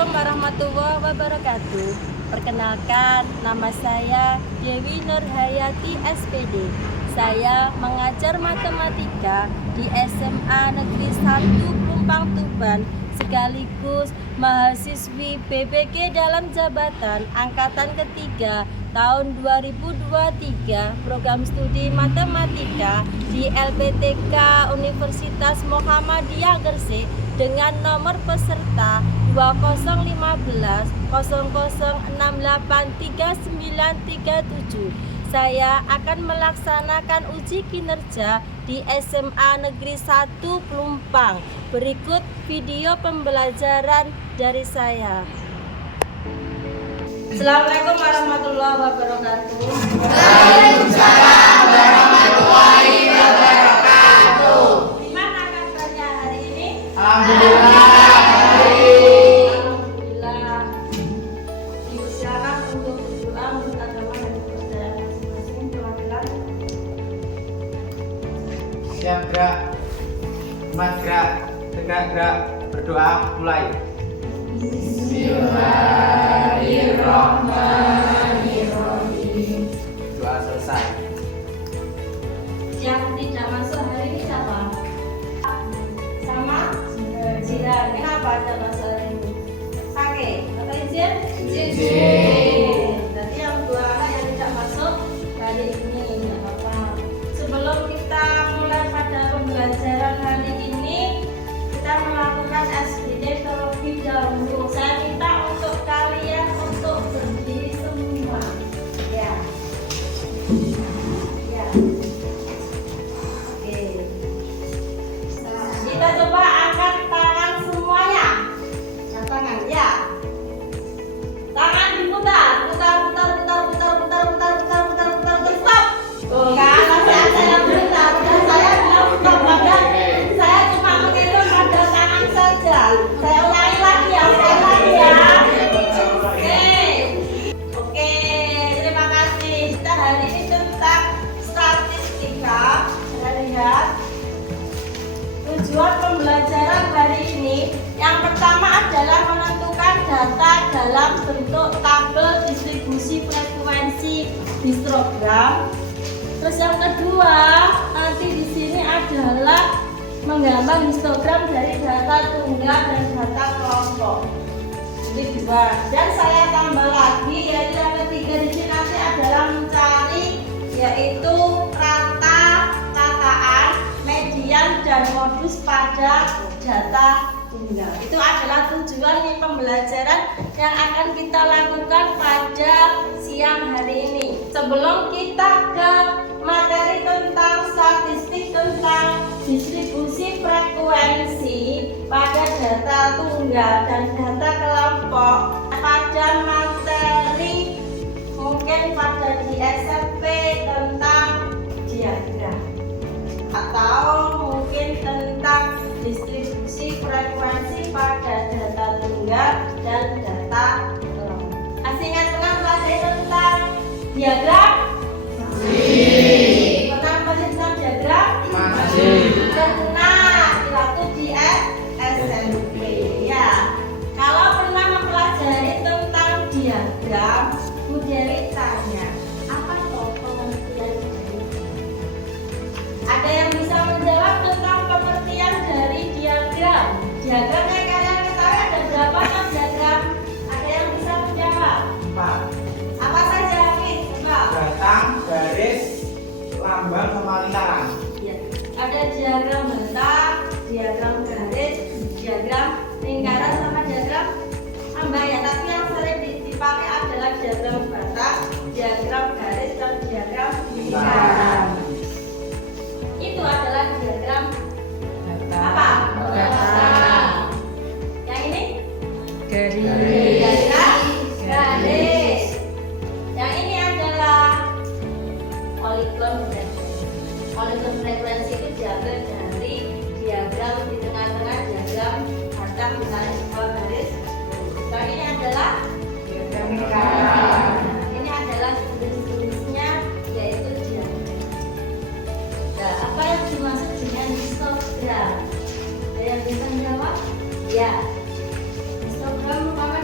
Assalamualaikum warahmatullahi wabarakatuh. Perkenalkan, nama saya Dewi Nurhayati SPD. Saya mengajar matematika di SMA Negeri 1 Pelumpang Tuban, sekaligus mahasiswi BPG dalam jabatan Angkatan ketiga tahun 2023 program studi matematika di LPTK Universitas Muhammadiyah Gresik dengan nomor peserta 201500683937. Saya akan melaksanakan uji kinerja di SMA Negeri 1 Pelumpang. Berikut video pembelajaran dari saya. Assalamualaikum warahmatullahi wabarakatuh. Waalaikumsalam warahmatullahi wabarakatuh. Gimana kabarnya hari ini? Alhamdulillah. Alhamdulillah. Silakan untuk berdoa menurut agama dan kepercayaan masing-masing. Perwakilan. Siap gerak, mat gerak, tegak gerak, berdoa mulai. Bismillahirrahmanirrahim. Doa selesai. Yang tidak masuk hari ini siapa? Sama? Jiran. Kenapa ada masuk hari ini? Sakit? Atau izin? Izin. Berarti yang dua anak yang tidak masuk hari ini. Tidak apa-apa. Sebelum kita mulai pada pembelajaran hari ini, kita melakukan SBD terlebih dahulu. Saya minta untuk kalian untuk berdiri semua. Ya. Ya. Oke. Nah, kita coba angkat tangan semuanya. Angkat tangan, ya. Tangan diputar, putar. Stop. Tuh kan, masih ada yang putar. Dan saya belum stop, padahal saya cuma menghitung pada tangan saja. Saya ulangi lagi ya, Oke, terima kasih. Kita hari ini tentang statistika. Kita lihat tujuan pembelajaran hari ini. Yang pertama adalah menentukan data dalam bentuk tabel distribusi frekuensi histogram. Terus yang kedua, nanti di sini adalah menggambar histogram dari data tunggal dan data kelompok. Jadi dua. Dan saya tambah lagi, yaitu yang ketiga di sini nanti adalah mencari yaitu rata, kataan, median dan modus pada data tunggal. Itu adalah tujuan pembelajaran yang akan kita lakukan pada siang hari ini. Sebelum kita ke materi tentang statistik tentang distribusi frekuensi pada data tunggal dan data kelompok, pada materi mungkin pada di SMP tentang diagram atau mungkin tentang distribusi frekuensi pada data tunggal dan data kelompok. Masih ingat pernah belajar tentang diagram? Masih. Pernah belajar tentang diagram? Masih. Pernah di waktu di SMP ya. Kalau pernah mempelajari tentang diagram, Bu Dewi tanya, apa toh pengertian dari? Ada yang bisa menjawab tentang pengertian dari diagram? Diagram yang kalian ketahui ada berapa kan diagram? Ada yang bisa menjawab? 4. Apa saja, Hafiz? Coba. Batang, garis, lambang sama lingkaran. Ya. Ada diagram bentak, diagram garis, diagram lingkaran sama diagram tambah ya. Tapi yang sering dipakai adalah diagram bentak, diagram garis dan diagram lingkaran. Itu adalah diagram apa? Yang ini? Garis. Yang ini adalah polygon frekuensi. Polygon frekuensi itu diambil dari diagram di tengah-tengah diagram batang misalnya sebuah garis. Dan ini adalah diagram lingkaran. Ini adalah jenis-jenisnya yaitu diagram. Nah, apa yang dimaksud dengan histogram? Ada yang bisa menjawab? Ya. Histogram merupakan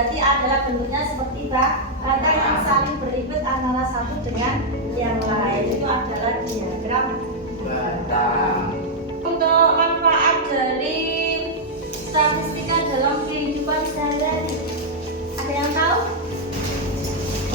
berarti adalah bentuknya seperti batang yang saling berikut antara satu dengan yang lain. Itu adalah diagram Batang. untuk manfaat dari statistika dalam kehidupan sehari-hari. Ada yang tahu?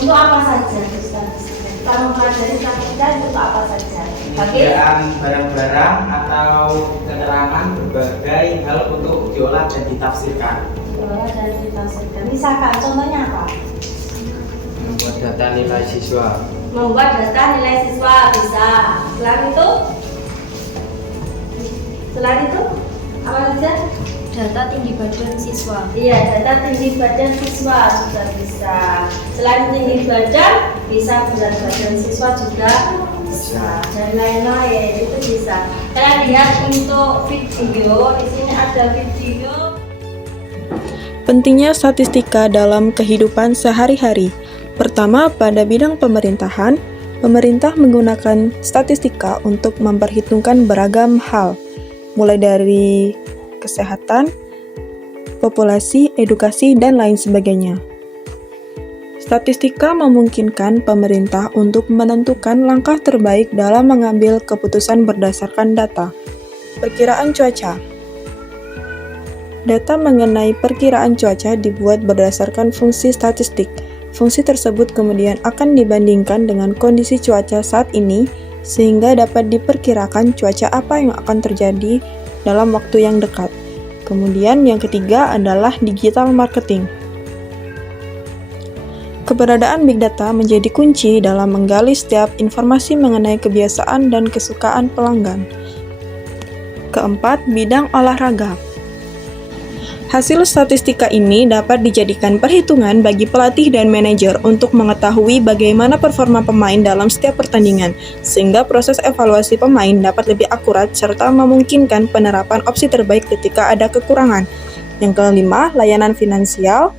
Untuk apa saja statistika? Kita mempelajari statistika untuk apa saja? Pengerjaan barang-barang atau keterangan berbagai hal untuk diolah dan ditafsirkan. Diolah dan ditafsirkan. Misalkan contohnya apa? Membuat data nilai siswa. Membuat data nilai siswa bisa. Selain itu apa saja? Data tinggi badan siswa. Iya, data tinggi badan siswa juga bisa. Selain tinggi badan, bisa berat badan siswa juga bisa. Dan lain-lain itu bisa. Kalian lihat untuk video, di sini ada video. Pentingnya statistika dalam kehidupan sehari-hari. Pertama, pada bidang pemerintahan, pemerintah menggunakan statistika untuk memperhitungkan beragam hal, mulai dari kesehatan, populasi, edukasi, dan lain sebagainya. Statistika memungkinkan pemerintah untuk menentukan langkah terbaik dalam mengambil keputusan berdasarkan data. Perkiraan cuaca. Data mengenai perkiraan cuaca dibuat berdasarkan fungsi statistik. Fungsi tersebut kemudian akan dibandingkan dengan kondisi cuaca saat ini, sehingga dapat diperkirakan cuaca apa yang akan terjadi dalam waktu yang dekat. Kemudian yang ketiga adalah digital marketing. Keberadaan big data menjadi kunci dalam menggali setiap informasi mengenai kebiasaan dan kesukaan pelanggan. Keempat, bidang olahraga. Hasil statistika ini dapat dijadikan perhitungan bagi pelatih dan manajer untuk mengetahui bagaimana performa pemain dalam setiap pertandingan, sehingga proses evaluasi pemain dapat lebih akurat serta memungkinkan penerapan opsi terbaik ketika ada kekurangan. Yang kelima, layanan finansial.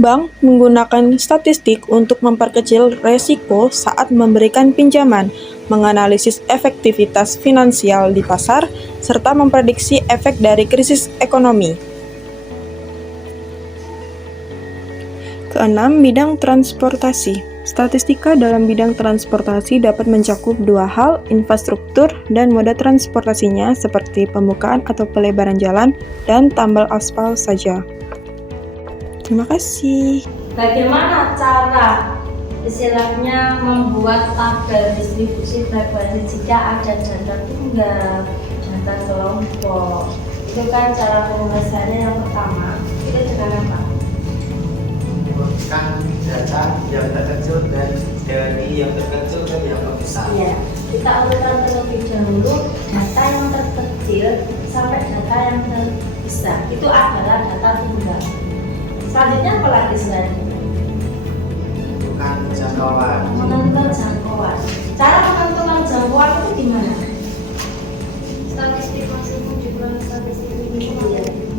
Bank menggunakan statistik untuk memperkecil resiko saat memberikan pinjaman, menganalisis efektivitas finansial di pasar, serta memprediksi efek dari krisis ekonomi. Keenam, bidang transportasi. Statistika dalam bidang transportasi dapat mencakup dua hal, infrastruktur dan moda transportasinya seperti pembukaan atau pelebaran jalan dan tambal aspal saja. Terima kasih. Bagaimana cara istilahnya membuat tabel distribusi frekuensi jika ada data tunggal, data kelompok? Itu kan cara penulisannya yang pertama. Itu dengan apa? Bukan data yang terkecil dan dari yang terkecil dan yang terbesar. Iya, kita urutkan terlebih dahulu data yang terkecil sampai data yang terbesar. Itu adalah data tunggal. Selanjutnya apa lagi selanjutnya? Bukan jangkauan. Menentukan jangkauan. Cara menentukan jangkauan itu gimana? Statistik maksimum dikurangi statistik minimum.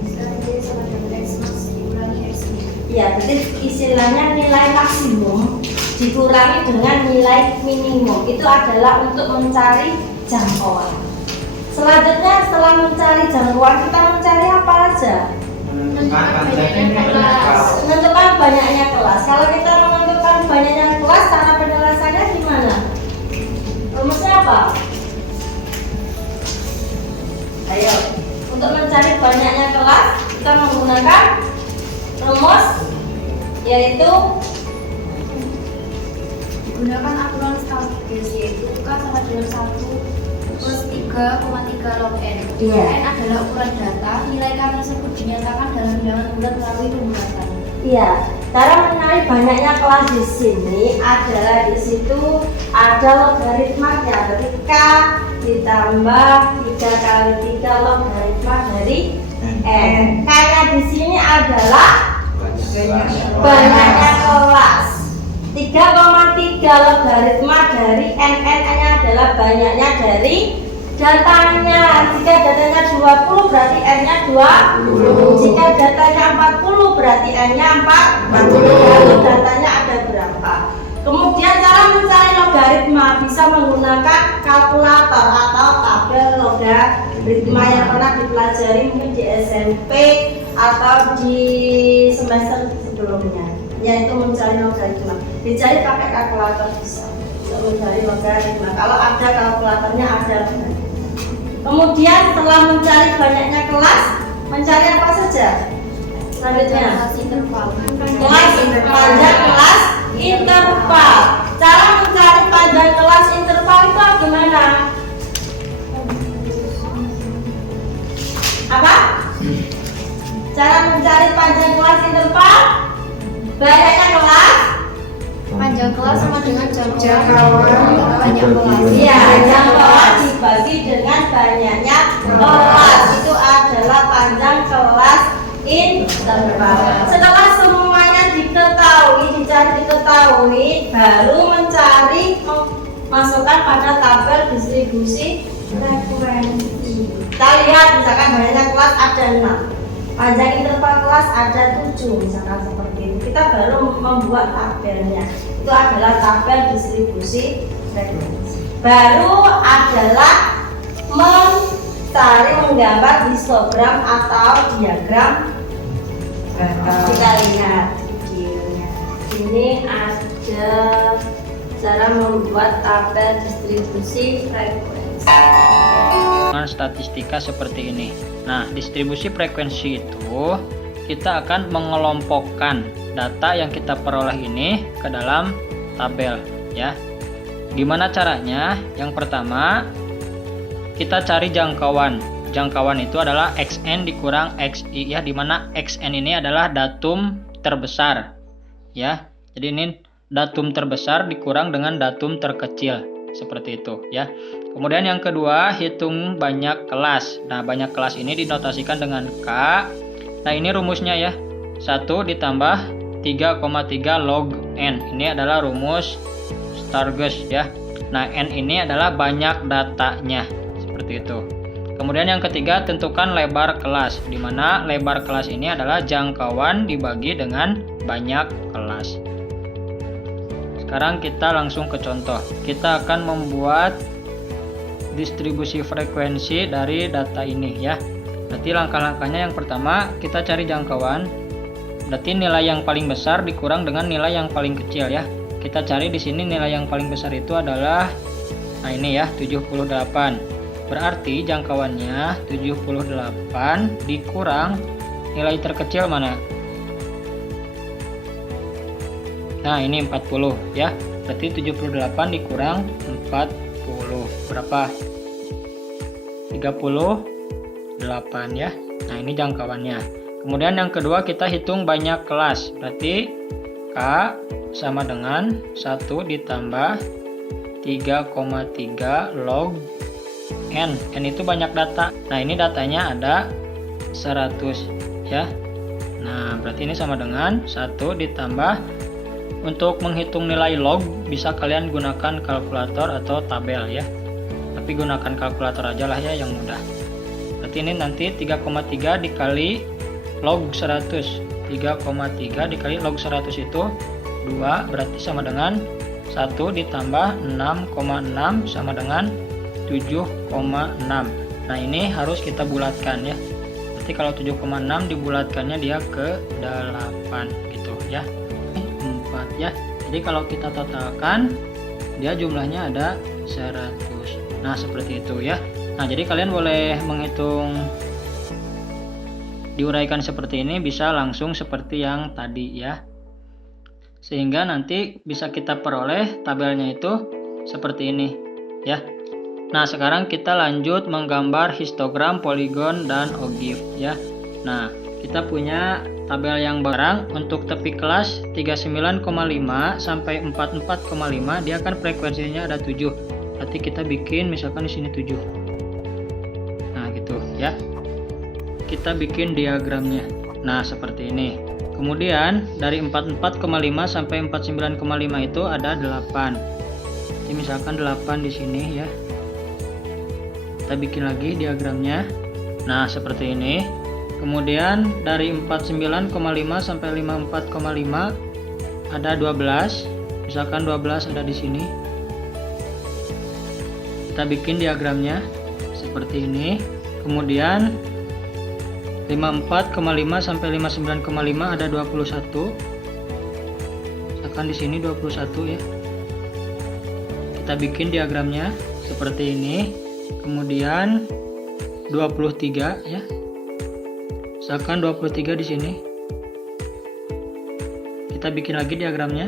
Statistik sama dengan X max dikurangi X min. Ya, berarti istilahnya nilai maksimum dikurangi dengan nilai minimum. Itu adalah untuk mencari jangkauan. Selanjutnya setelah mencari jangkauan, kita mencari apa aja? Menentukan banyaknya kelas. Kalau kita menentukan banyaknya kelas, cara penyelesaiannya gimana? Rumusnya apa? Ayo, untuk mencari banyaknya kelas, kita menggunakan rumus yaitu Gunakan aturan Stafford yaitu K sama dengan 1 plus 3,3 log N. Iya. N adalah ukuran data, nilai K tersebut dinyatakan dalam bilangan bulat melalui pembuatan. iya, cara mencari banyaknya kelas di sini adalah di situ ada logaritmanya. Berarti K ditambah 3 kali 3 logaritma dari N. K-nya di sini adalah banyaknya kelas. 3,3 logaritma dari N. N-nya adalah banyaknya dari datanya. Jika datanya 20 berarti N-nya 20. Jika datanya 40 berarti N-nya 40. Lalu datanya ada berapa? Kemudian cara mencari logaritma bisa menggunakan kalkulator atau tabel logaritma yang pernah dipelajari mungkin di SMP atau di semester sebelumnya, yaitu mencari logaritma. Dicari pakai kalkulator bisa untuk mencari logaritma. Kalau ada kalkulatornya ada. Kemudian setelah mencari banyaknya kelas, mencari apa saja? Selanjutnya, kelas panjang kelas interval. Cara mencari panjang kelas interval itu gimana? Apa? Cara mencari panjang kelas interval? Banyaknya kelas. Panjang kelas sama dengan Jangkauan. banyak kelas. Iya, jangkauan dibagi dengan banyaknya kelas. Itu adalah panjang kelas interval. Setelah semuanya diketahui, baru mencari masukkan pada tabel distribusi frekuensi. Kita lihat misalkan banyaknya kelas ada 6, panjang interval kelas ada 7, misalkan seperti itu. Kita baru membuat tabelnya. Itu adalah tabel distribusi frekuensi. Baru adalah mencari menggambar histogram atau diagram. Kita lihat videonya. Ini ada cara membuat tabel distribusi frekuensi. Dengan statistika seperti ini. Nah, distribusi frekuensi itu kita akan mengelompokkan data yang kita peroleh ini ke dalam tabel ya. Gimana caranya? Yang pertama, kita cari jangkauan. Jangkauan itu adalah XN dikurang XI ya, dimana XN ini adalah datum terbesar ya. Jadi ini datum terbesar dikurang dengan datum terkecil seperti itu ya. Kemudian yang kedua, hitung banyak kelas. Nah, banyak kelas ini dinotasikan dengan K. Nah, ini rumusnya ya. 1 ditambah 3,3 log N. Ini adalah rumus Stargers ya. Nah, N ini adalah banyak datanya. Seperti itu. Kemudian yang ketiga, tentukan lebar kelas. Di mana lebar kelas ini adalah jangkauan dibagi dengan banyak kelas. Sekarang kita langsung ke contoh. Kita akan membuat distribusi frekuensi dari data ini ya. Berarti langkah-langkahnya yang pertama, kita cari jangkauan. Berarti nilai yang paling besar dikurang dengan nilai yang paling kecil ya. Kita cari di sini nilai yang paling besar itu adalah, nah ini ya, 78. Berarti jangkauannya 78 dikurang nilai terkecil mana? Nah, ini 40 ya. Berarti 78 dikurang 40 berapa? 38 ya. Nah, ini jangkauannya. Kemudian yang kedua, kita hitung banyak kelas. Berarti K sama dengan 1 ditambah 3,3 log N. N itu banyak data. Nah, ini datanya ada 100 ya. Nah, berarti ini sama dengan 1 ditambah, untuk menghitung nilai log bisa kalian gunakan kalkulator atau tabel ya. Tapi gunakan kalkulator aja lah ya, yang mudah. Berarti ini nanti 3,3 dikali log 100. 3,3 dikali log 100 itu 2, berarti sama dengan 1 ditambah 6,6 sama dengan 7,6. Nah, ini harus kita bulatkan ya. Berarti kalau 7,6 dibulatkannya dia ke 8 gitu ya. 4 ya. Jadi kalau kita totalkan, dia jumlahnya ada 100. Nah, seperti itu ya. Nah, jadi kalian boleh menghitung, diuraikan seperti ini, bisa langsung seperti yang tadi ya. Sehingga nanti bisa kita peroleh tabelnya itu seperti ini ya. Nah, sekarang kita lanjut menggambar histogram, poligon, dan ogive ya. Nah, kita punya tabel yang barang untuk tepi kelas 39,5 sampai 44,5, dia kan frekuensinya ada 7. Berarti kita bikin misalkan di sini 7. Nah, gitu ya. Kita bikin diagramnya. Nah, seperti ini. Kemudian dari 44,5 sampai 49,5 itu ada 8. Jadi misalkan 8 di sini ya. Kita bikin lagi diagramnya. Nah, seperti ini. Kemudian dari 49,5 sampai 54,5 ada 12. Misalkan 12 ada di sini. Kita bikin diagramnya seperti ini. Kemudian 54,5 sampai 59,5 ada 21. Misalkan di sini 21 ya. Kita bikin diagramnya seperti ini. Kemudian 23 ya. Misalkan 23 di sini. Kita bikin lagi diagramnya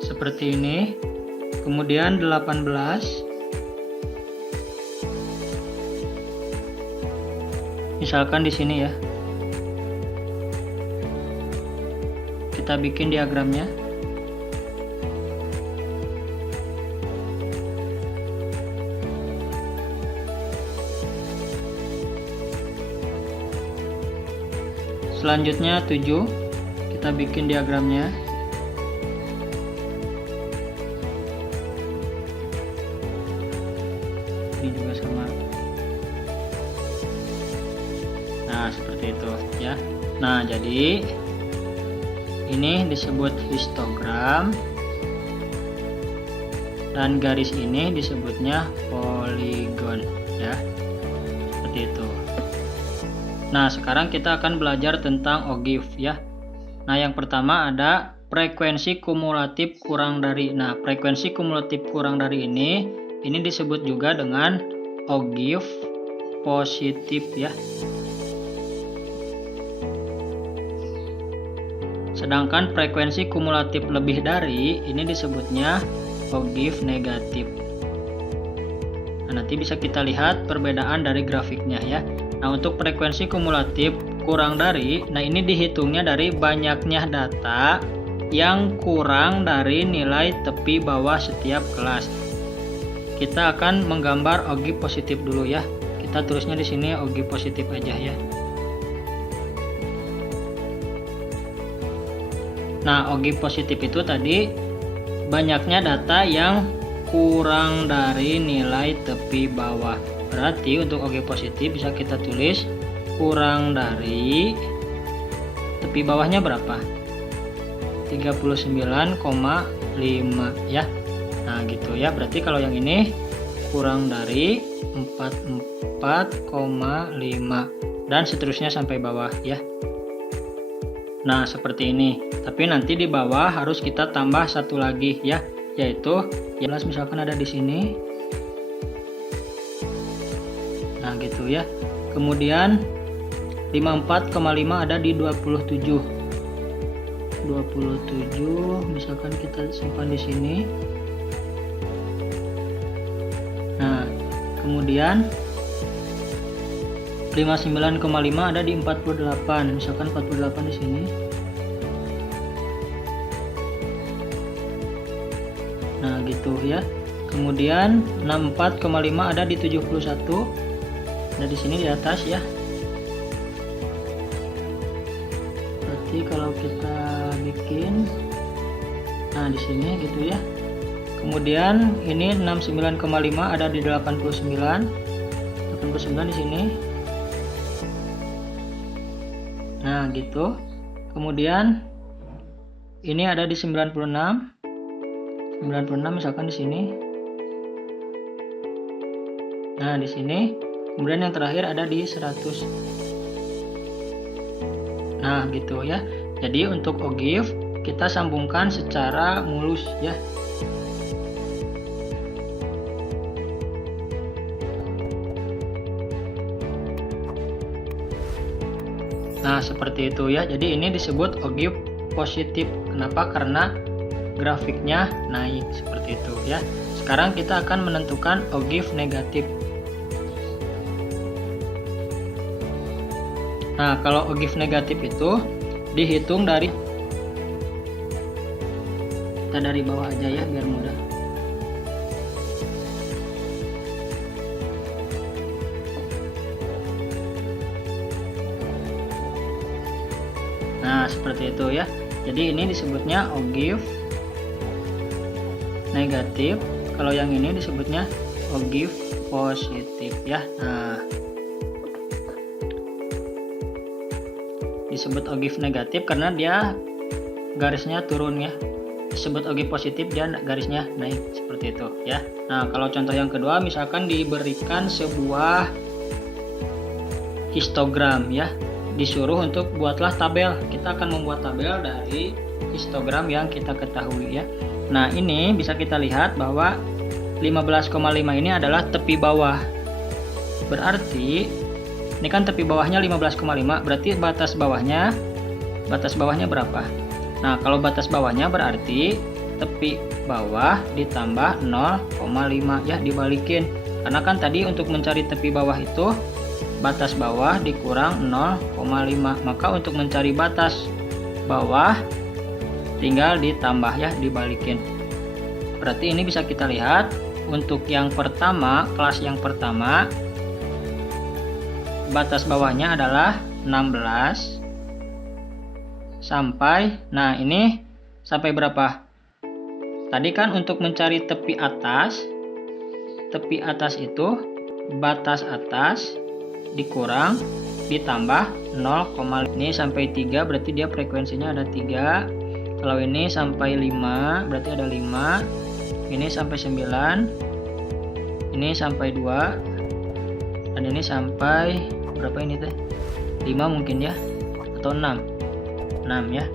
seperti ini. Kemudian 18. Misalkan di sini ya. Kita bikin diagramnya. Selanjutnya 7. Kita bikin diagramnya. Ini juga sama. Nah, seperti itu ya. Nah, jadi ini disebut histogram dan garis ini disebutnya poligon ya. Seperti itu. Nah, sekarang kita akan belajar tentang ogive ya. Nah, yang pertama ada frekuensi kumulatif kurang dari. Nah, frekuensi kumulatif kurang dari ini disebut juga dengan ogive positif ya. Sedangkan frekuensi kumulatif lebih dari ini disebutnya ogive negatif. Nah, nanti bisa kita lihat perbedaan dari grafiknya ya. Nah, untuk frekuensi kumulatif kurang dari, nah ini dihitungnya dari banyaknya data yang kurang dari nilai tepi bawah setiap kelas. Kita akan menggambar ogive positif dulu ya. Kita tulisnya di sini ogive positif aja ya. Nah, ogive positif itu tadi banyaknya data yang kurang dari nilai tepi bawah. Berarti untuk ogive positif bisa kita tulis kurang dari tepi bawahnya berapa? 39,5 ya. Nah, gitu ya. Berarti kalau yang ini kurang dari 44,5 dan seterusnya sampai bawah ya. Nah, seperti ini. Tapi nanti di bawah harus kita tambah satu lagi ya, yaitu jelas misalkan ada di sini. Nah, gitu ya. Kemudian 54,5 ada di 27. 27 misalkan kita simpan di sini. Nah, kemudian 59,5 ada di 48. Misalkan 48 di sini. Nah, gitu ya. Kemudian 64,5 ada di 71. Ada di sini di atas ya. Berarti kalau kita bikin, nah di sini gitu ya. Kemudian ini 69,5 ada di 89. 89 di sini. Nah, gitu. Kemudian ini ada di 96. 96 misalkan di sini. Nah, di sini. Kemudian yang terakhir ada di 100. Nah, gitu ya. Jadi untuk ogive kita sambungkan secara mulus ya. Nah, seperti itu ya. Jadi ini disebut ogive positif. Kenapa? Karena grafiknya naik seperti itu ya. Sekarang kita akan menentukan ogive negatif. Nah, kalau ogive negatif itu dihitung dari, kita dari bawah aja ya biar mudah. Nah, seperti itu ya. Jadi ini disebutnya ogive negatif. Kalau yang ini disebutnya ogive positif ya. Nah, disebut ogive negatif karena dia garisnya turun ya. Disebut ogive positif dia garisnya naik seperti itu ya. Nah, kalau contoh yang kedua misalkan diberikan sebuah histogram ya. disuruh untuk buatlah tabel. Kita akan membuat tabel dari histogram yang kita ketahui ya. Nah, ini bisa kita lihat bahwa 15,5 ini adalah tepi bawah. Berarti ini kan tepi bawahnya 15,5, berarti batas bawahnya berapa? Nah, kalau batas bawahnya berarti tepi bawah ditambah 0,5 ya, dibalikin. Karena kan tadi untuk mencari tepi bawah itu batas bawah dikurang 0,5. Maka untuk mencari batas bawah tinggal ditambah ya, dibalikin. Berarti ini bisa kita lihat untuk yang pertama, kelas yang pertama, batas bawahnya adalah 16 sampai, nah ini sampai berapa? Tadi kan untuk mencari tepi atas itu batas atas dikurang ditambah 0, ini sampai 3, berarti dia frekuensinya ada 3. Kalau ini sampai 5 berarti ada 5, ini sampai 9, ini sampai 2, dan ini sampai berapa ini teh? 5 mungkin ya, atau 6 ya.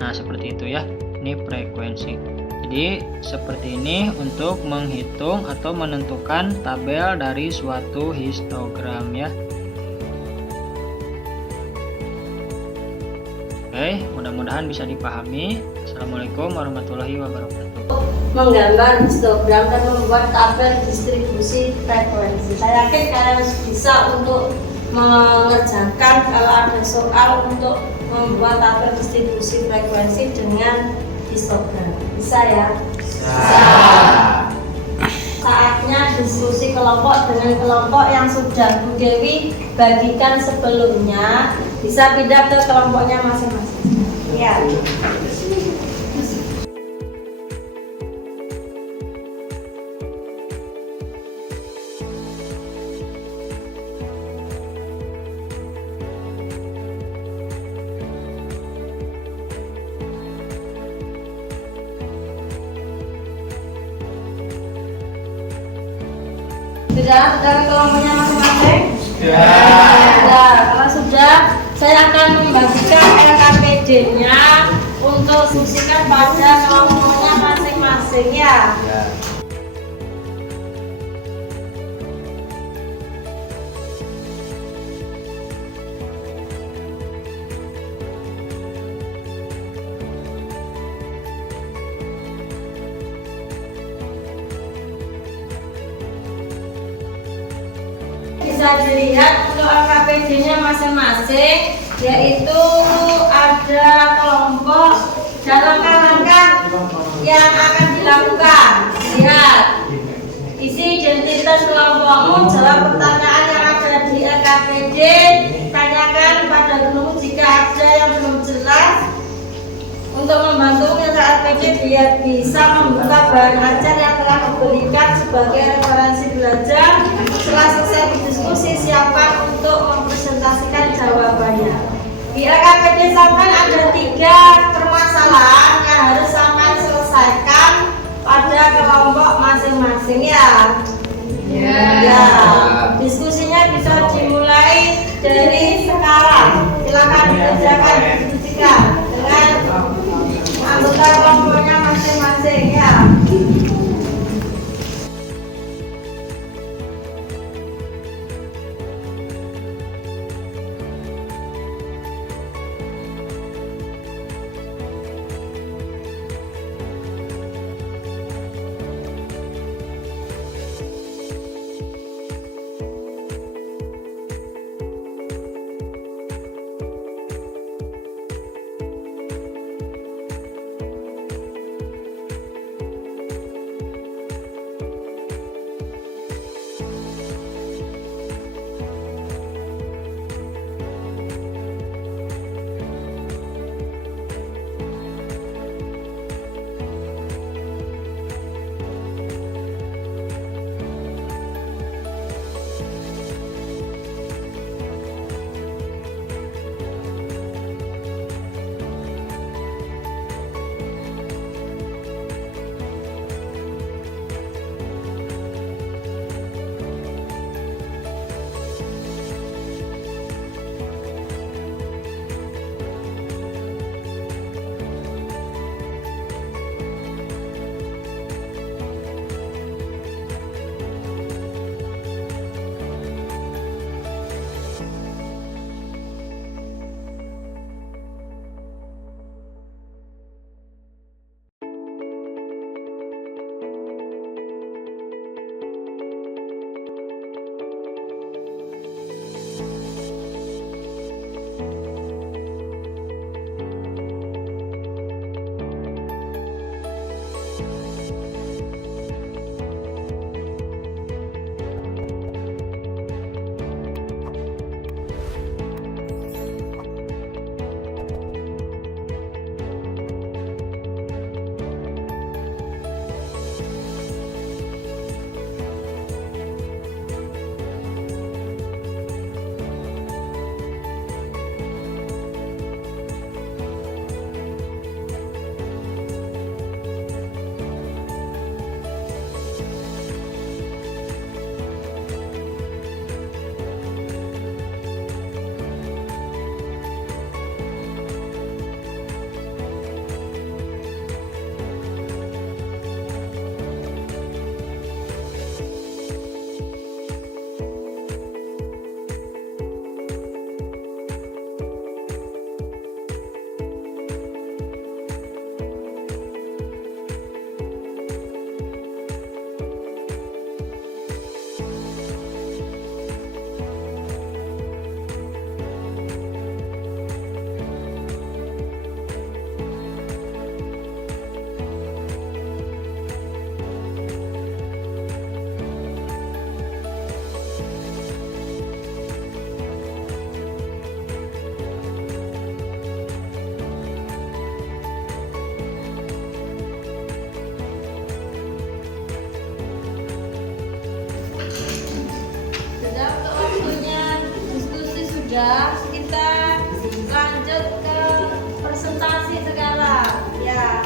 Nah, seperti itu ya. Ini frekuensi. Jadi seperti ini untuk menghitung atau menentukan tabel dari suatu histogram ya. Oke, mudah-mudahan bisa dipahami. Assalamualaikum warahmatullahi wabarakatuh. Menggambar histogram dan membuat tabel distribusi frekuensi. Saya yakin kalian bisa untuk mengerjakan kalau ada soal untuk membuat tabel distribusi frekuensi dengan histogram. Bisa ya? Bisa. Saatnya diskusi kelompok dengan kelompok yang sudah Bu Dewi bagikan sebelumnya. Bisa pindah ke kelompoknya masing-masing. Ya. Sudah ke kelompoknya masing-masing? Sudah. Kalau sudah, saya akan membagikan LKPD-nya untuk diskusikan pada kelompoknya masing-masing ya. Bisa dilihat untuk LKPD-nya masing-masing, yaitu ada kelompok dan langkah-langkah yang akan dilakukan. Lihat, isi identitas kelompokmu, jawab pertanyaan yang ada di LKPD, tanyakan pada gurumu jika ada yang belum jelas. Untuk membantu penyelesaian LKPD biar bisa membuka bahan ajar yang telah diberikan sebagai referensi belajar. Setelah selesai berdiskusi, siapkan untuk mempresentasikan jawabannya. Di LKPD sampai ada 3 permasalahan yang harus sampai selesaikan pada kelompok masing-masing ya. Ya. Diskusinya bisa dimulai dari sekarang. Silakan dikerjakan, diskusikan dengan anggota kelompoknya masing-masing ya. sudah, kita lanjut ke presentasi sekarang. Ya,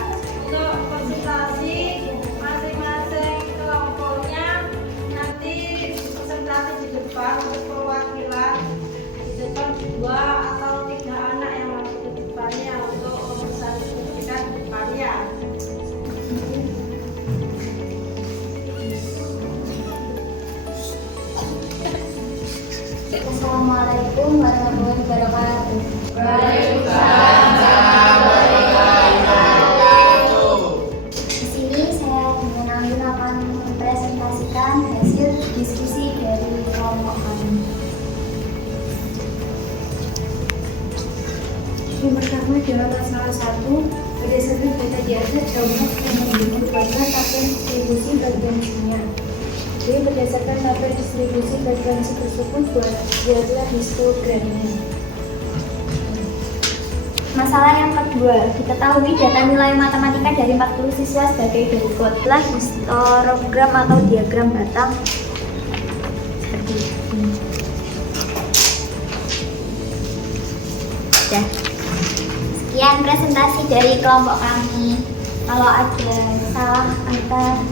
untuk presentasi masing-masing kelompoknya nanti presentasi di depan untuk perwakilan. Di depan 2 atau 3 anak yang masuk ke depannya untuk urusan sertifikat depannya. Assalamualaikum warahmatullahi wabarakatuh. Di sini saya dengan Amin akan mempresentasikan hasil diskusi dari kelompok kami. Yang pertama adalah masalah 1. Berdasarkan data di atas, jawab yang memberikan tabel distribusi frekuensinya. Jadi berdasarkan tabel distribusi frekuensi tersebut buatlah histogramnya. Masalah yang kedua, diketahui data nilai matematika dari 40 siswa sebagai berikut. Buatlah histogram atau diagram batang seperti ini. Sudah. Sekian presentasi dari kelompok kami. Kalau ada salah kata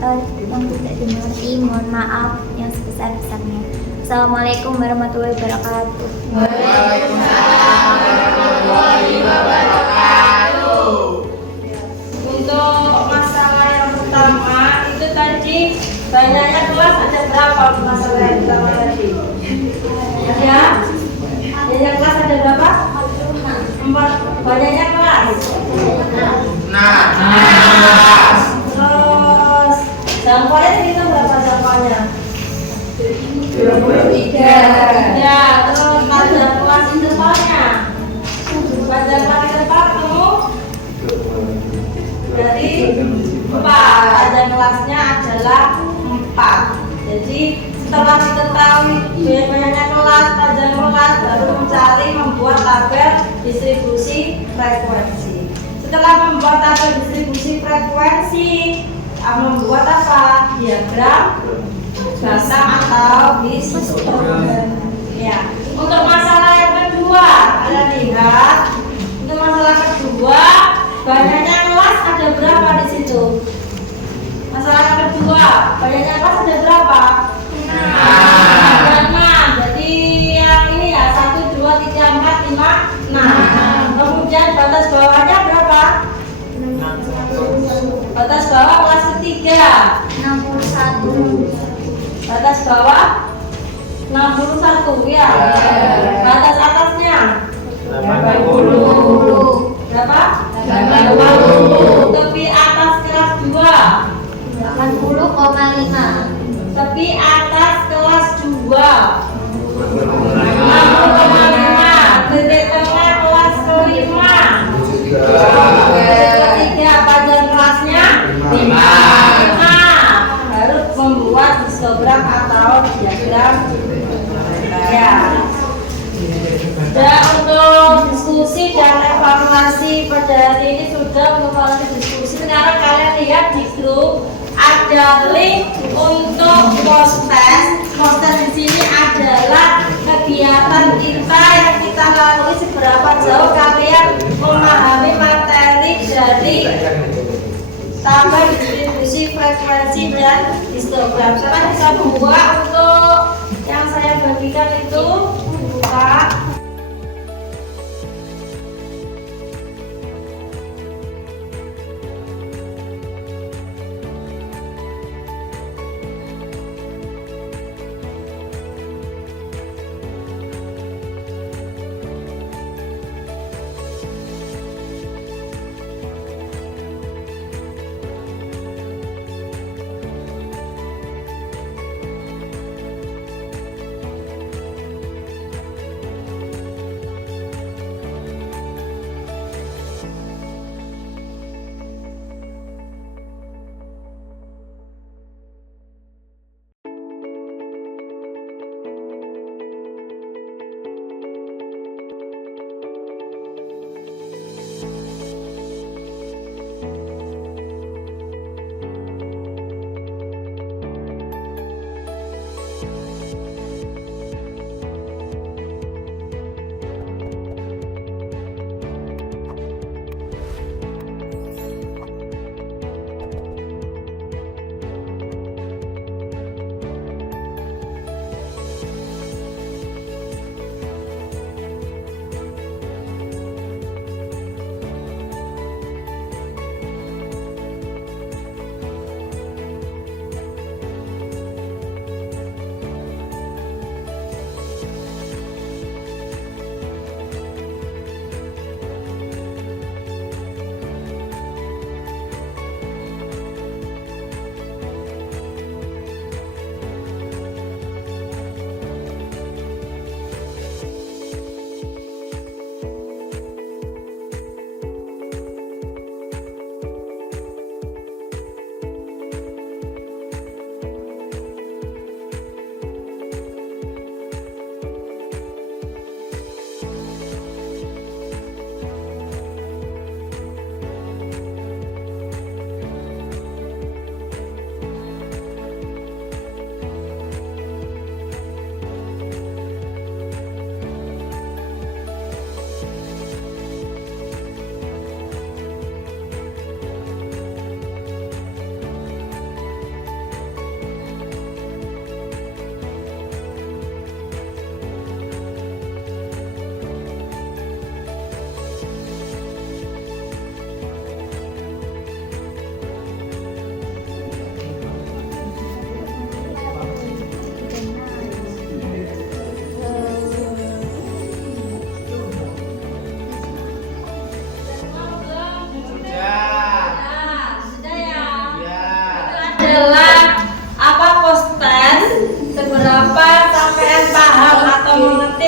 yang tidak dimengerti, mohon maaf yang sebesar-besarnya. Assalamualaikum warahmatullahi wabarakatuh. Waalaikumsalam warahmatullahi wabarakatuh. Untuk masalah yang pertama itu tadi banyaknya kelas ada berapa masalah yang pertama tadi? Ya, banyaknya kelas ada berapa? 4. Banyaknya kelas. Terus jangkauannya itu berapa jangkauannya? 23. Ya, terus panjang kelas intervalnya. Panjang kelas interval ketemu dari 4. Panjang kelasnya adalah 4. Jadi setelah diketahui banyaknya kelas, panjang kelas, baru membuat tabel distribusi frekuensi. Setelah membuat tabel distribusi frekuensi, membuat apa? Diagram batang atau histogram. Ya. Untuk masalah yang kedua, Anda lihat. Untuk masalah kedua, banyaknya kelas ada berapa di situ? Masalah yang kedua, banyaknya kelas ada berapa? 6. Jadi yang ini ya 1, 2, 3, 4, 5, 6. Kemudian batas bawahnya berapa? Batas bawah kelas ketiga 61. batas bawah 61 ya. Batas atasnya 80. berapa? 80. Tepi atas kelas 2 80,5. tepi atas kelas 2 60,5. Titik tengah kelas kelima. Ketiga panjang kelasnya 5. Harus membuat histogram atau diagram. Ya. Dan untuk diskusi dan evaluasi pada hari ini sudah mengevaluasi diskusi. Sekarang kalian lihat di grup ada link untuk post-test. Post-test di sini adalah kegiatan kita yang kita lalui seberapa jauh kalian memahami materi dari tabel distribusi frekuensi dan histogram. Sekarang bisa buka untuk yang saya bagikan itu buka.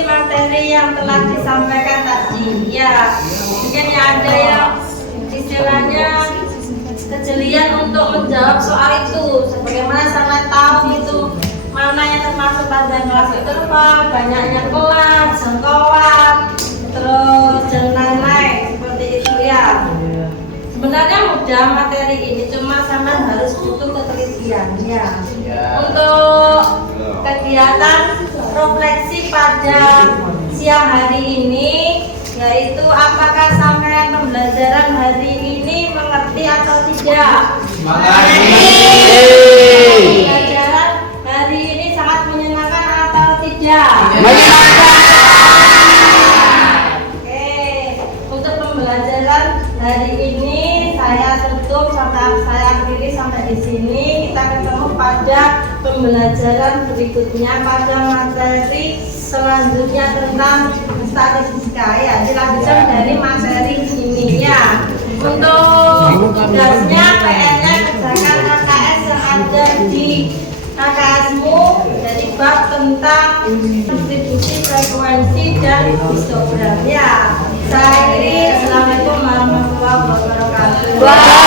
materi yang telah disampaikan tadi. Ya, mungkin ada yang istilahnya kejelian untuk menjawab soal itu. Sebagaimana sama tahu itu mana yang termasuk pada kelas itu apa? Banyaknya kelas, jangkauan, terus dan lain-lain seperti itu ya. Sebenarnya mudah materi ini, cuma sama harus butuh ketelitian ya. Untuk kegiatan refleksi pada siang hari ini, yaitu apakah sampean pembelajaran hari ini mengerti atau tidak? Pembelajaran hari ini sangat menyenangkan atau tidak? Oke, untuk pembelajaran hari ini saya tutup sampai saya akhiri sampai di sini. Kita ketemu pada pembelajaran berikutnya pada materi selanjutnya tentang statistika ya, dilanjutkan dari materi ini ya. Untuk tugasnya PR-nya kerjakan KKS yang ada di KKS-mu dari bab tentang distribusi frekuensi dan histogram ya. Saya akhiri, assalamualaikum warahmatullahi wabarakatuh.